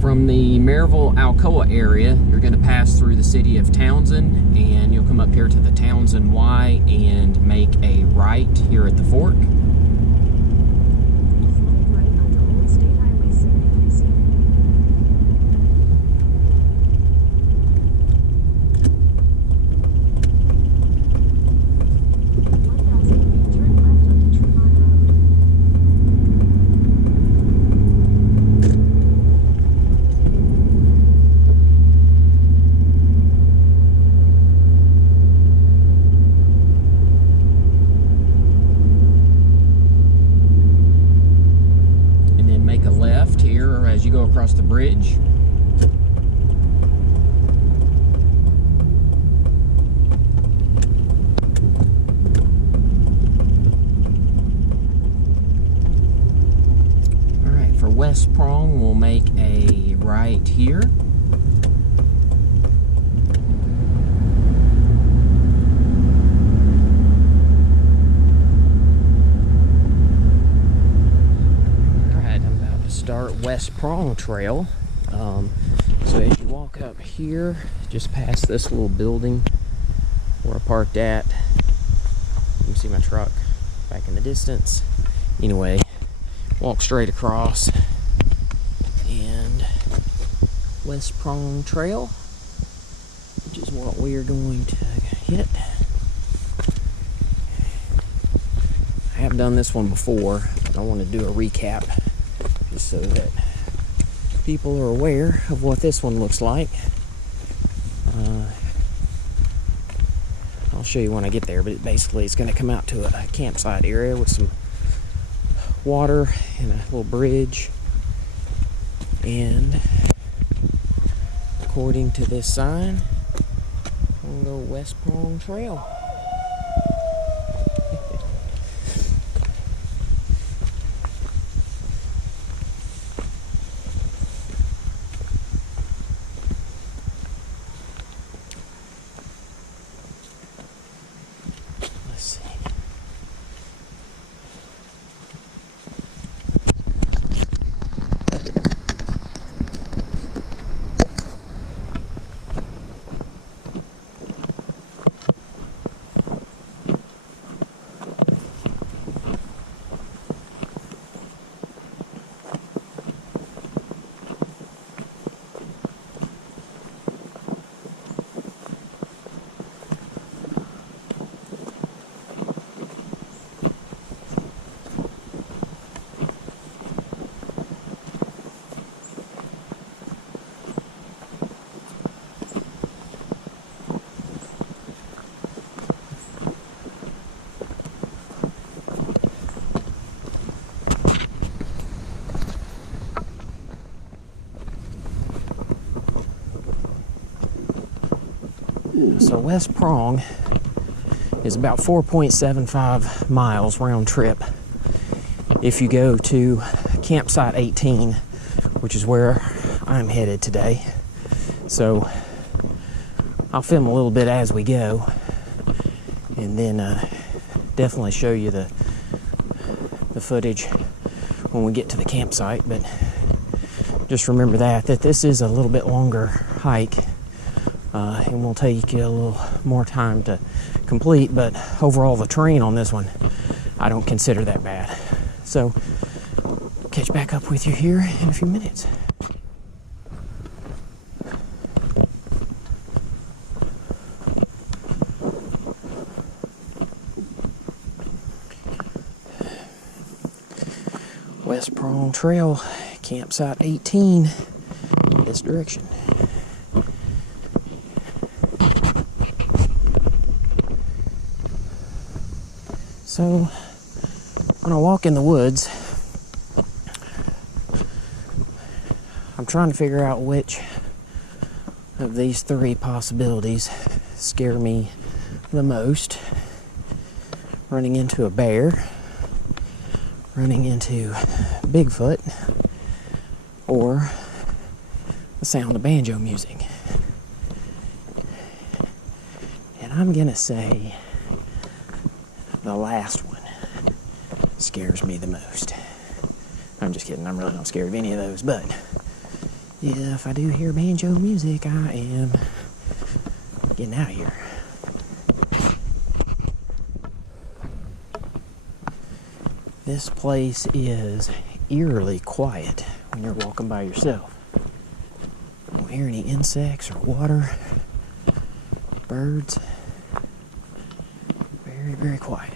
From the Maryville-Alcoa area, you're going to pass through the city of Townsend, and you'll come up here to the Townsend Y and make a right here at the fork. As you go across the bridge. Alright, for West Prong, we'll make a right here. Start West Prong Trail. So as you walk up here, just past this little building where I parked at, you can see my truck back in the distance. Anyway, walk straight across and West Prong Trail, which is what we are going to hit. I have done this one before, but I want to do a recap just so that people are aware of what this one looks like. I'll show you when I get there, but basically it's going to come out to a campsite area with some water and a little bridge, and according to this sign, I'm going to go West Prong Trail. So West Prong is about 4.75 miles round trip if you go to campsite 18, which is where I'm headed today. So I'll film a little bit as we go, and then definitely show you the footage when we get to the campsite. But just remember that this is a little bit longer hike. And will take you a little more time to complete, but overall the terrain on this one I don't consider that bad. So catch back up with you here in a few minutes. West Prong Trail, campsite 18, this direction. So when I walk in the woods, I'm trying to figure out which of these three possibilities scare me the most. Running into a bear, running into Bigfoot, or the sound of banjo music. And I'm gonna say the last one scares me the most. I'm just kidding, I'm really not scared of any of those, but Yeah, if I do hear banjo music, I am getting out of here. This place is eerily quiet when you're walking by yourself. I don't hear any insects or water, birds. Very, very quiet.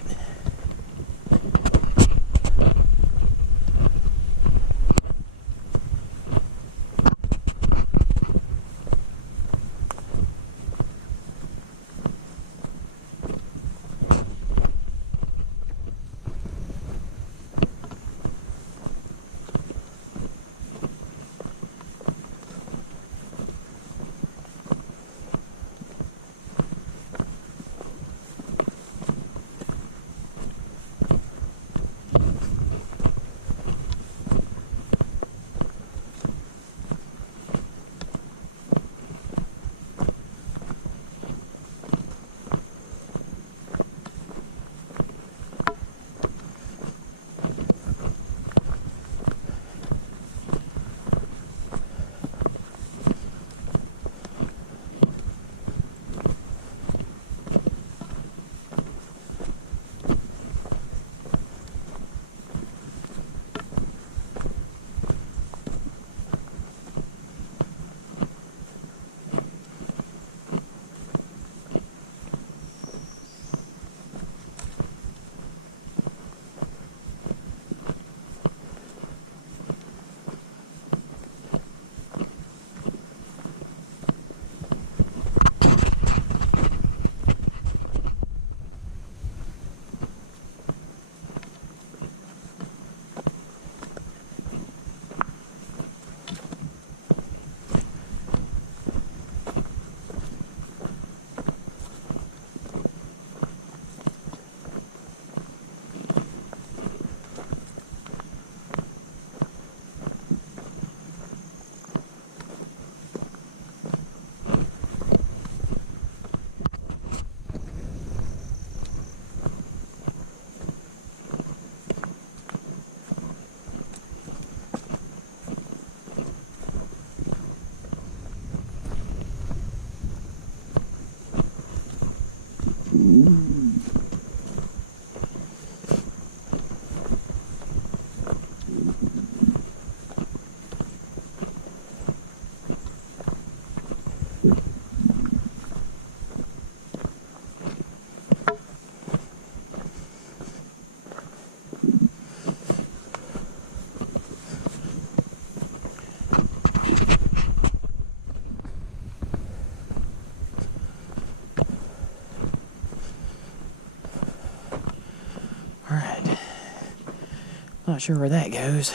Not sure where that goes,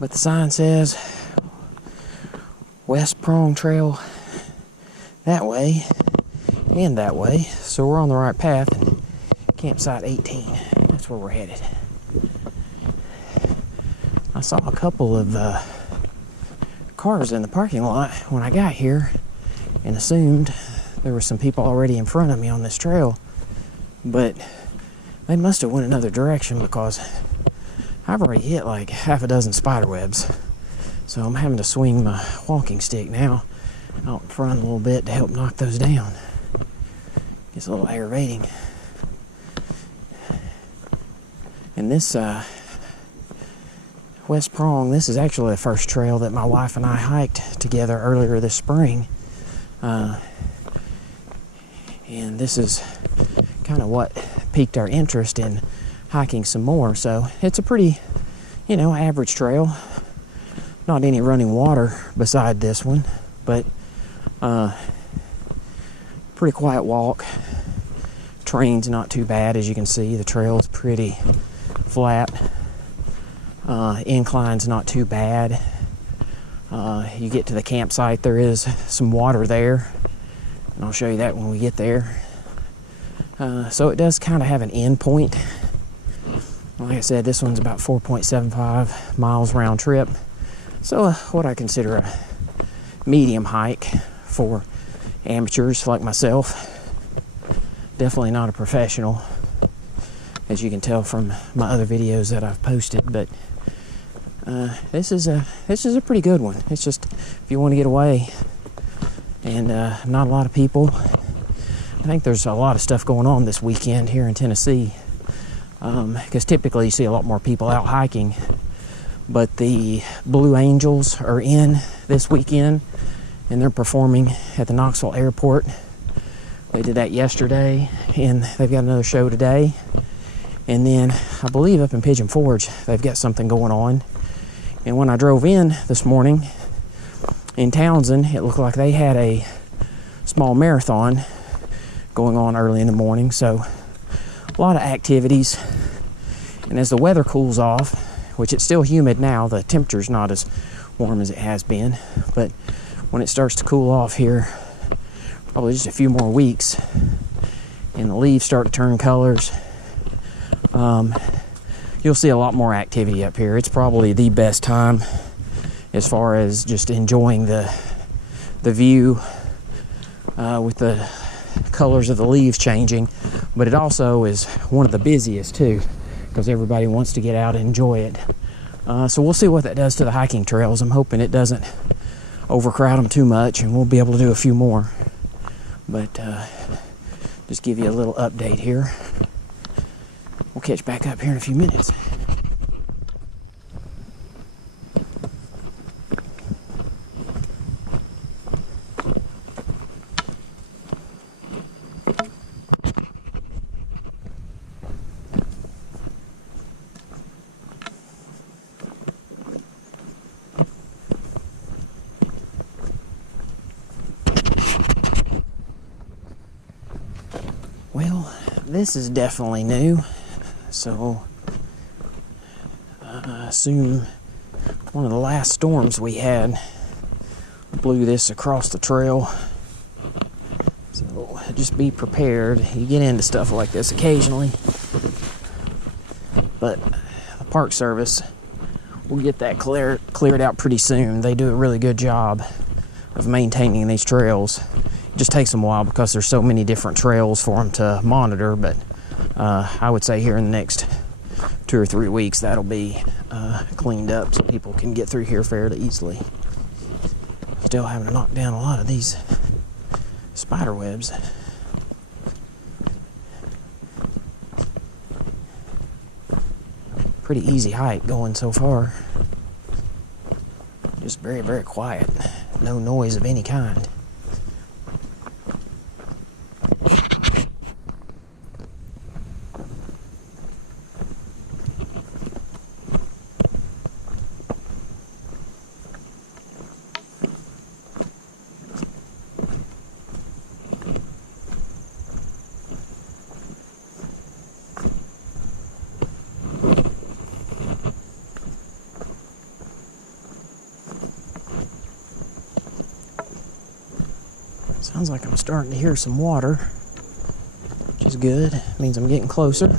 but the sign says West Prong Trail that way and that way, so we're on the right path. Campsite 18, that's where we're headed. I saw a couple of cars in the parking lot when I got here and assumed there were some people already in front of me on this trail, but they must have went another direction because I've already hit like half a dozen spider webs. So I'm having to swing my walking stick now out in front a little bit to help knock those down. Gets a little aggravating. And this West Prong, this is actually the first trail that my wife and I hiked together earlier this spring. And this is kind of what piqued our interest in hiking some more. So it's a pretty, average trail. Not any running water beside this one, but pretty quiet walk. Terrain's not too bad, as you can see. The trail's pretty flat. Incline's not too bad. You get to the campsite, there is some water there, and I'll show you that when we get there. So it does kind of have an end point. Like I said, this one's about 4.75 miles round trip. So what I consider a medium hike for amateurs like myself. Definitely not a professional, as you can tell from my other videos that I've posted, but this is a pretty good one. It's just if you want to get away and not a lot of people. I think there's a lot of stuff going on this weekend here in Tennessee, because typically you see a lot more people out hiking, but the Blue Angels are in this weekend and they're performing at the Knoxville airport. They did that yesterday and they've got another show today. And then I believe up in Pigeon Forge they've got something going on. And when I drove in this morning in Townsend, it looked like they had a small marathon going on early in the morning. So a lot of activities. And as the weather cools off, which it's still humid now, the temperature's not as warm as it has been, but when it starts to cool off here, probably just a few more weeks, and the leaves start to turn colors, you'll see a lot more activity up here. It's probably the best time as far as just enjoying the view with the colors of the leaves changing, but it also is one of the busiest too, because everybody wants to get out and enjoy it. So we'll see what that does to the hiking trails. I'm hoping it doesn't overcrowd them too much and we'll be able to do a few more. But just give you a little update here. We'll catch back up here in a few minutes. Well, this is definitely new, so I assume one of the last storms we had blew this across the trail. So just be prepared. You get into stuff like this occasionally, but the Park Service will get that cleared out pretty soon. They do a really good job of maintaining these trails. It just takes them a while because there's so many different trails for them to monitor, but I would say here in the next 2 or 3 weeks that'll be cleaned up so people can get through here fairly easily. Still having to knock down a lot of these spider webs. Pretty easy hike going so far. Just very, very quiet. No noise of any kind. Sounds like I'm starting to hear some water, which is good. It means I'm getting closer.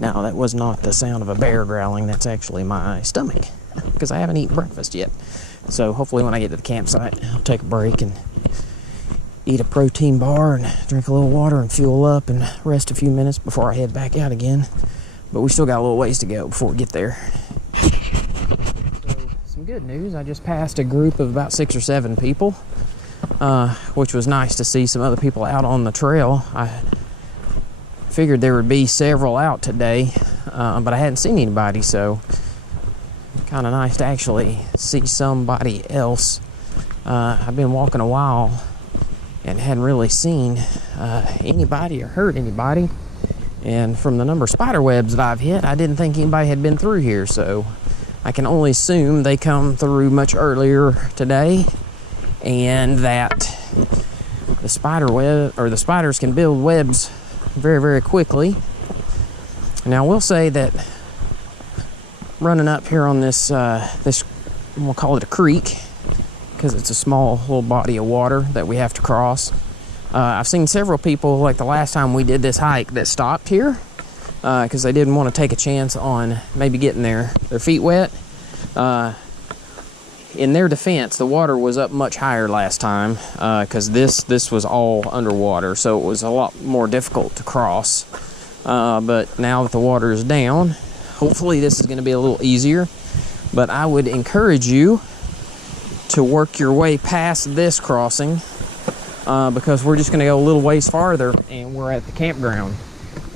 Now, that was not the sound of a bear growling. That's actually my stomach, because I haven't eaten breakfast yet. So hopefully when I get to the campsite, I'll take a break and eat a protein bar and drink a little water and fuel up and rest a few minutes before I head back out again. But we still got a little ways to go before we get there. So, some good news. I just passed a group of about 6 or 7 people, which was nice to see some other people out on the trail. I figured there would be several out today, but I hadn't seen anybody, so kind of nice to actually see somebody else. I've been walking a while and hadn't really seen anybody or heard anybody, and from the number of spider webs that I've hit, I didn't think anybody had been through here, so I can only assume they come through much earlier today, and that the spider web, or the spiders, can build webs very, very quickly. Now, I will say that running up here on this, we'll call it a creek, because it's a small little body of water that we have to cross. I've seen several people, like the last time we did this hike, that stopped here because they didn't want to take a chance on maybe getting their feet wet. In their defense, the water was up much higher last time because this was all underwater, so it was a lot more difficult to cross. But now that the water is down, hopefully this is going to be a little easier. But I would encourage you to work your way past this crossing because we're just going to go a little ways farther and we're at the campground.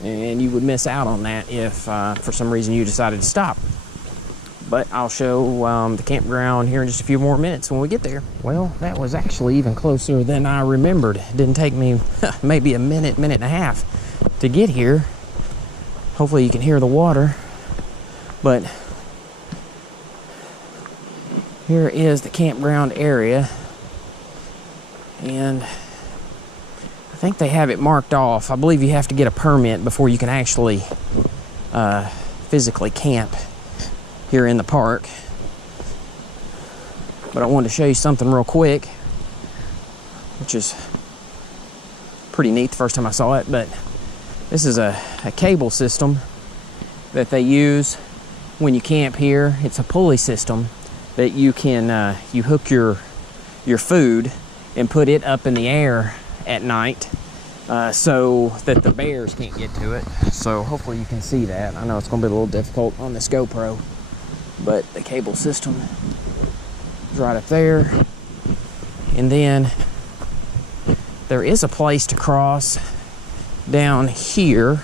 And you would miss out on that if for some reason you decided to stop. But I'll show the campground here in just a few more minutes when we get there. Well, that was actually even closer than I remembered. It didn't take me maybe a minute and a half to get here. Hopefully you can hear the water. But here is the campground area. And I think they have it marked off. I believe you have to get a permit before you can actually physically camp here in the park. But I wanted to show you something real quick, which is pretty neat the first time I saw it. But this is a cable system that they use when you camp here. It's a pulley system that you can you hook your food and put it up in the air at night so that the bears can't get to it. So hopefully you can see that. I know it's going to be a little difficult on this GoPro, but the cable system is right up there. And then there is a place to cross down here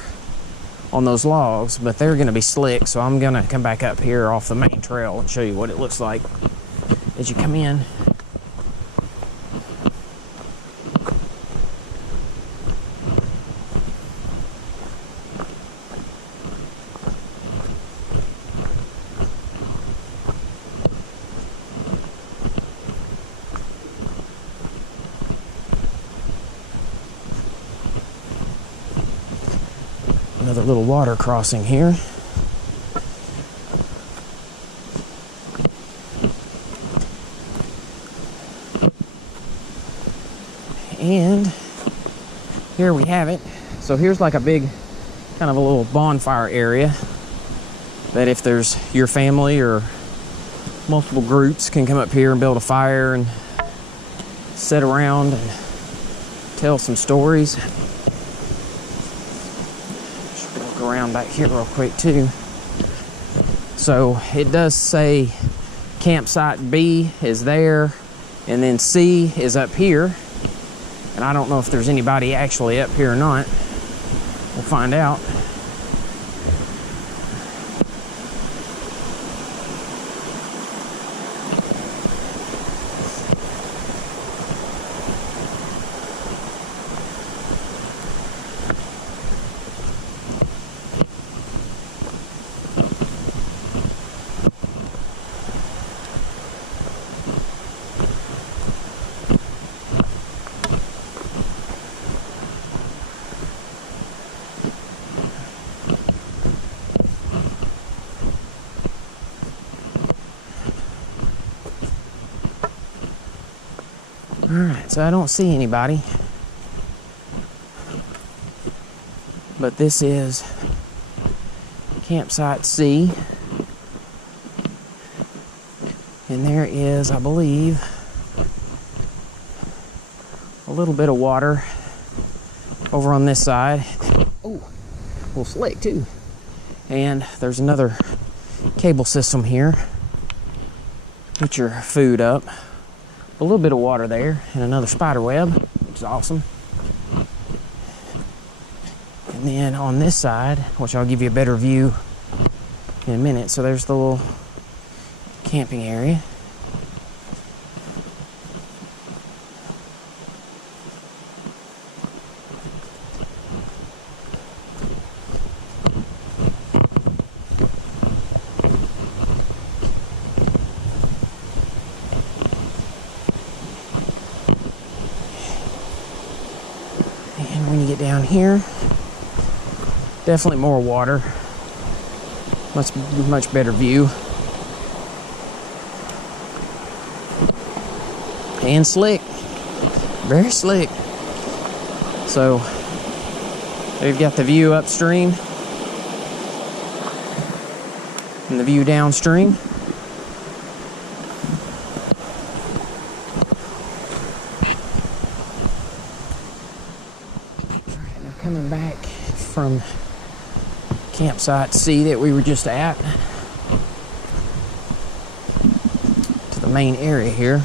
on those logs, but they're going to be slick, so I'm going to come back up here off the main trail and show you what it looks like as you come in. Another little water crossing here. And here we have it. So here's like a big, kind of a little bonfire area that if there's your family or multiple groups can come up here and build a fire and sit around and tell some stories. Around back here real quick too. So it does say campsite B is there and then C is up here, and I don't know if there's anybody actually up here or not. We'll find out. Alright, so I don't see anybody, but this is campsite C, and there is, I believe, a little bit of water over on this side. Oh, a little slick too. And there's another cable system here. Put your food up. A little bit of water there and another spider web, which is awesome. And then on this side, which I'll give you a better view in a minute, so there's the little camping area. When you get down here, definitely more water, much better view. And slick, very slick. So they've got the view upstream and the view downstream. Now coming back from campsite C that we were just at to the main area here.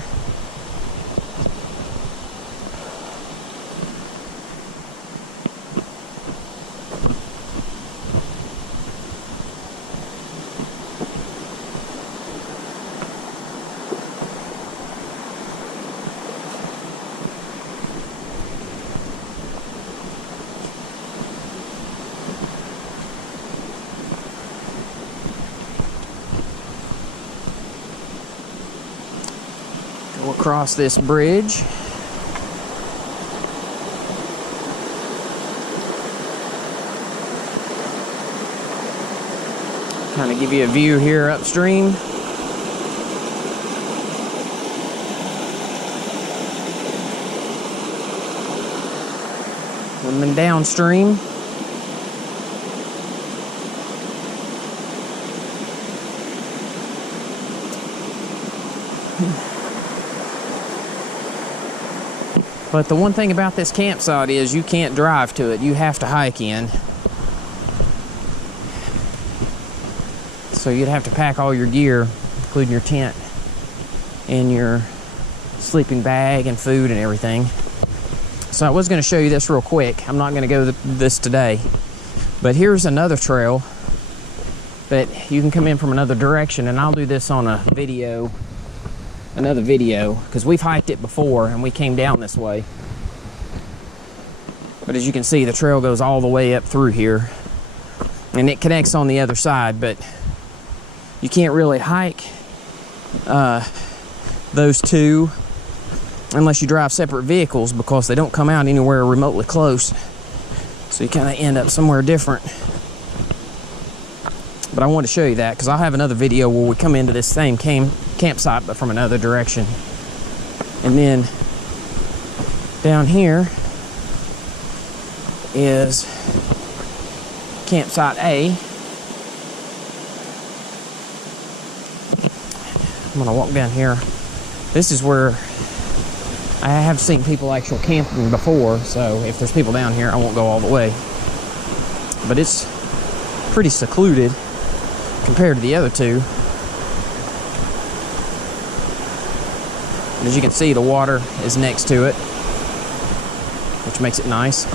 Go across this bridge. Kind of give you a view here upstream. And then downstream. But the one thing about this campsite is you can't drive to it. You have to hike in. So you'd have to pack all your gear, including your tent and your sleeping bag and food and everything. So I was going to show you this real quick. I'm not going to go this today. But here's another trail that you can come in from another direction, and I'll do this on a video. Another video, because we've hiked it before and we came down this way. But as you can see, the trail goes all the way up through here and it connects on the other side, but you can't really hike those two unless you drive separate vehicles, because they don't come out anywhere remotely close. So you kind of end up somewhere different. But I want to show you that because I'll have another video where we come into this same campsite but from another direction. And then down here is campsite A. I'm gonna walk down here. This is where I have seen people actually camping before, so if there's people down here, I won't go all the way. But it's pretty secluded compared to the other two. And as you can see, the water is next to it, which makes it nice.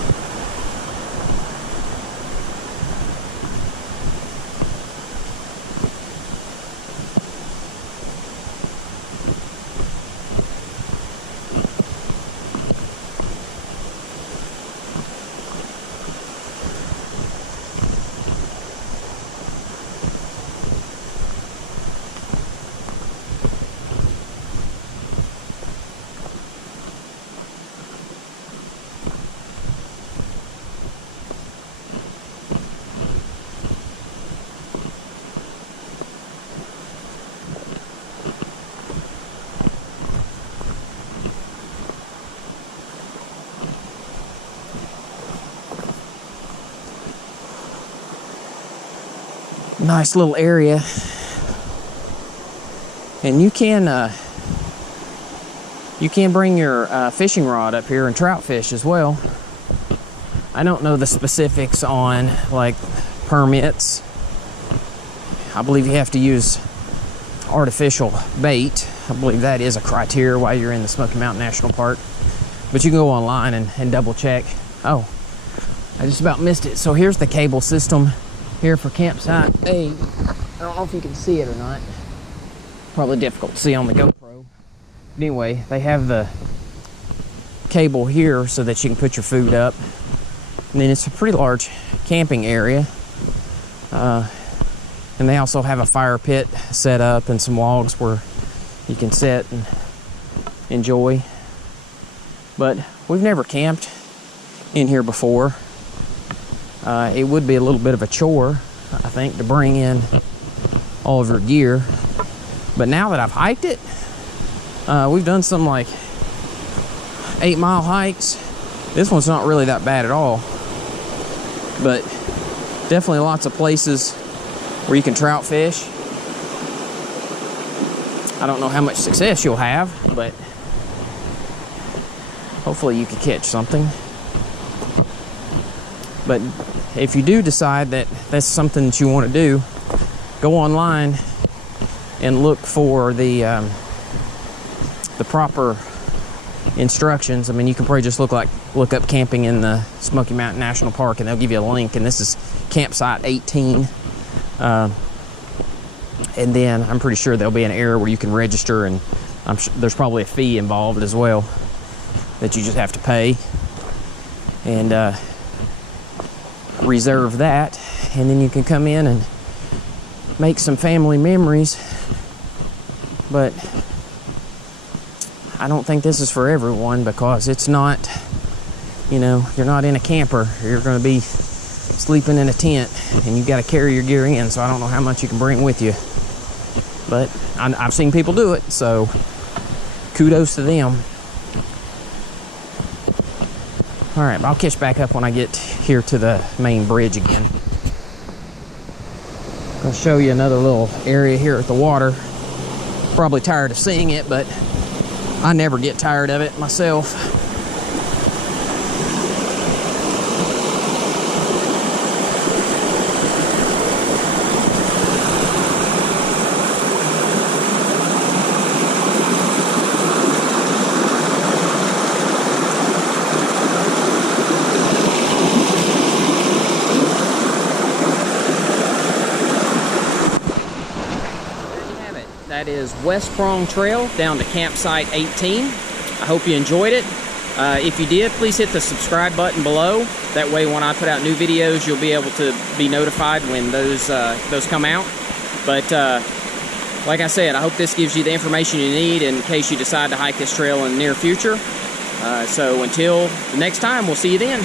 Nice little area, and you can bring your fishing rod up here and trout fish as well. I don't know the specifics on like permits. I believe you have to use artificial bait. I believe that is a criteria while you're in the Smoky Mountain National Park, but you can go online and double check. Oh, I just about missed it. So here's the cable system here for campsite A. I don't know if you can see it or not. Probably difficult to see on the GoPro. But anyway, they have the cable here so that you can put your food up. And then it's a pretty large camping area. And they also have a fire pit set up and some logs where you can sit and enjoy. But we've never camped in here before. It would be a little bit of a chore, I think, to bring in all of your gear. But now that I've hiked it, we've done some like 8-mile hikes. This one's not really that bad at all, but definitely lots of places where you can trout fish. I don't know how much success you'll have, but hopefully you can catch something. But if you do decide that that's something that you want to do, go online and look for the proper instructions. I mean, you can probably just look up camping in the Smoky Mountain National Park, and they'll give you a link. And this is campsite 18. And then I'm pretty sure there'll be an area where you can register, and I'm sure there's probably a fee involved as well that you just have to pay and reserve that, and then you can come in and make some family memories. But I don't think this is for everyone, because it's not, you know, you're not in a camper. You're going to be sleeping in a tent, and you got to carry your gear in, so I don't know how much you can bring with you. But I've seen people do it, so kudos to them. All right, I'll catch back up when I get here to the main bridge again. I'll show you another little area here at the water. Probably tired of seeing it, but I never get tired of it myself. That is West Prong Trail down to campsite 18. I hope you enjoyed it. If you did, please hit the subscribe button below. That way when I put out new videos, you'll be able to be notified when those come out. But like I said, I hope this gives you the information you need in case you decide to hike this trail in the near future. So until the next time, we'll see you then.